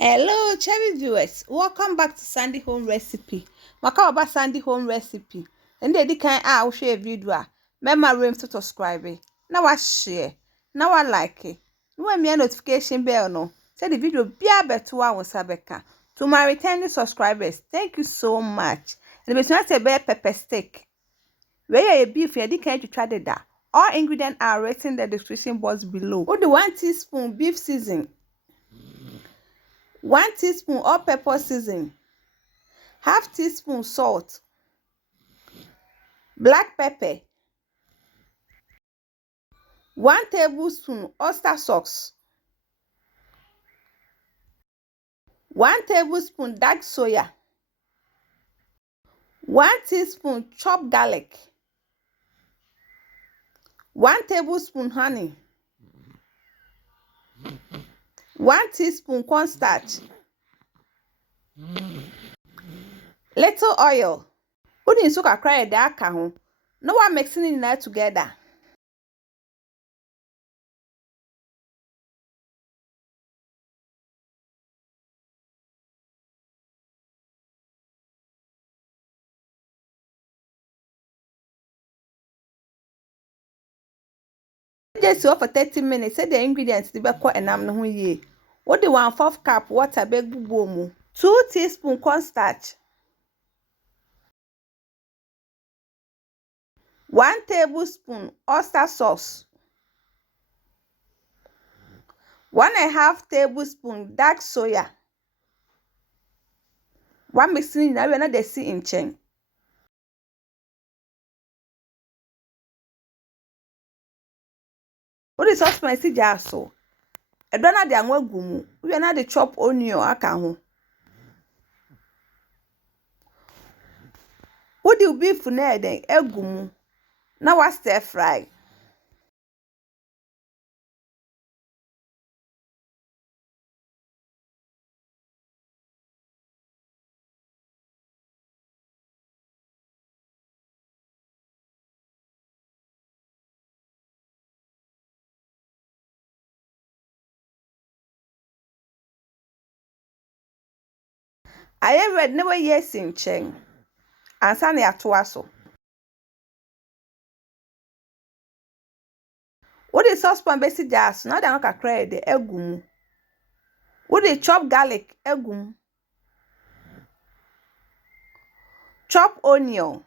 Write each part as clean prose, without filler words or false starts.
Hello, cherry viewers. Welcome back to Sandy Home Recipe. Maka about Sandy Home Recipe. And they can share a video. Remember room to subscribe. Now I share. Now I like it. No me notification bell no. Say the video be able to one sabeka. To my returning subscribers, thank you so much. And the business a bear pepper steak. Where a beef you can try that. All ingredients are written in the description box below. With the 1 teaspoon beef seasoning. 1 teaspoon all-purpose seasoning, half teaspoon salt, black pepper, 1 tablespoon oyster sauce, 1 tablespoon dark soya, 1 teaspoon chopped garlic, 1 tablespoon honey, 1 teaspoon cornstarch, little oil. Put in sugar cry that aka. No one mixing it now together. Just for 30 minutes. Say the ingredients the beko enam no ho ye. What the 1/4 cup water beg bubu 2 teaspoon cornstarch, 1 tablespoon oyster sauce, 1.5 tablespoon dark soya. One mixing now we are not the see in chain. What is sauce spicy jar so? I don't know the anwa gumu. We are not the chop onion aka ho. What do beef na den egumu. Now what stir fry. I am read never yes in chain. And sani atoaso. What is saucepan basic jars? Now they are not credit the egumu. What is chop garlic egum? Chop onion.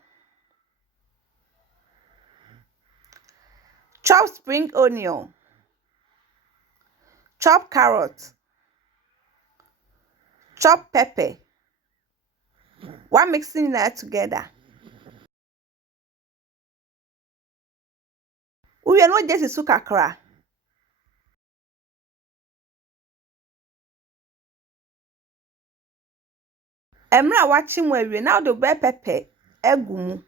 Chop spring onion. Chop carrot. Chop pepper. One mixing that together. We are not just a sukakra. Emra watching where we now the bell pepper, egumu,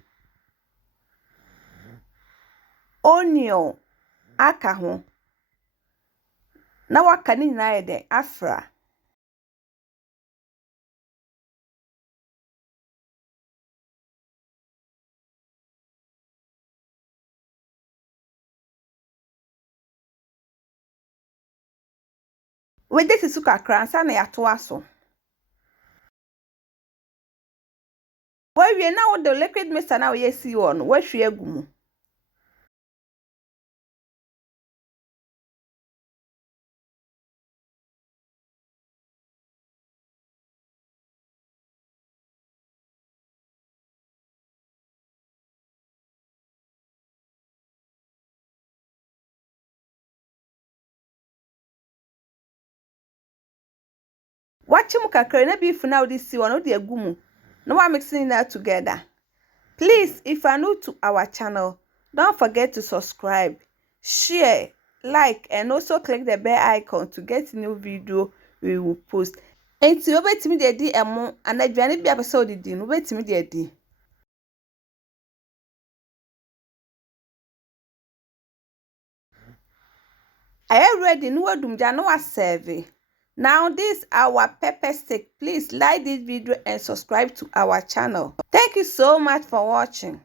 onion, aka ho. Na waka ni na de afra. We this is sukakra ansa na yatoa so. Where we now the liquid mixer now yes you on where she egumu. Watch mu kakra na beef now this see one the egumu. No one mixing that together. Please, if you are new to our channel, don't forget to subscribe, share, like, and also click the bell icon to get new video we will post. And to obey me the D and I be episode the D, obey me the D. I am ready no dum jano serve. Now this our pepper steak. Please like this video and subscribe to our channel. Thank you so much for watching.